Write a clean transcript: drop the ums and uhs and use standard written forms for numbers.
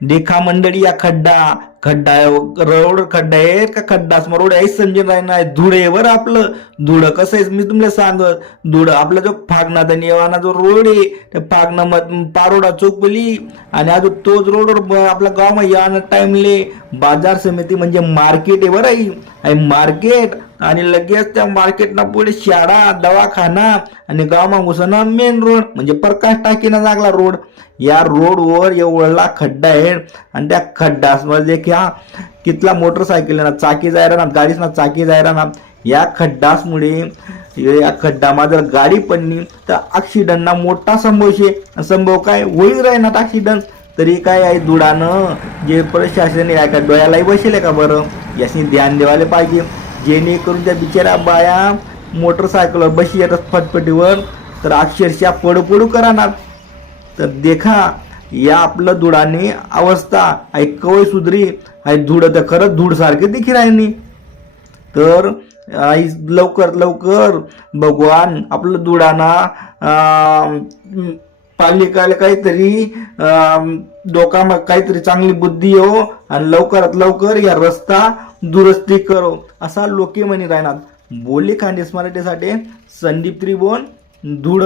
देखा मंडळी या खड्डा खड्डा रोड खड्डा आहे का खड्डाच मग रोड आहे समजून राहणार धूळ आहे बरं आपलं धूळ कसं आहे मी तुम्हाला सांगत धूळ आपला जो फागना तर येवाना जो रोड आहे त्या फागना पारोडा चौकली आणि अजून तोच रोडवर आपल्या गावामध्ये यानं टाइमले बाजार समिती म्हणजे मार्केट आहे बरं आहे मार्केट आणि लगेच त्या मार्केटना पुढे शाळा दवाखाना आणि गावामा घुसणं मेन रोड म्हणजे प्रकाश टाकीना लागला रोड या रोडवर एवढा खड्डा आहे आणि त्या खड्डामध्ये क्या कितला मोटरसायकल ना चाकी जायरा ना गाडीच ना चाकी जायरा ना या खड्डासमुळे या खड्डामा जर गाडी पडली तर ऍक्सिडेंट ना मोठा संभव काय होईल राही ना ऍक्सिडेंट तरी काय आहे धुडानं जे प्रशासन आहे का डोळ्यालाही बसेल का बरं याची ध्यान द्यायला पाहिजे जेणेकरून त्या बिचाऱ्या बाया मोटरसायकलवर बशी येतात फटफटीवर तर अक्षरशः पडू करणार तर देखा या आपलं धुडाने अवस्था आहे कवय सुधरी आहे धूळ तर खरंच धूळ सारखे देखील आहे नाही तर लवकर भगवान आपलं धुडाना पालिकाला काहीतरी डोका काहीतरी चांगली बुद्धी हो आणि लवकरात लवकर या रस्ता दुरुस्ती करो असा लोके म्हणी राहणार बोली खानदेश मराठीसाठी संदीप त्रिभुवन धुळ.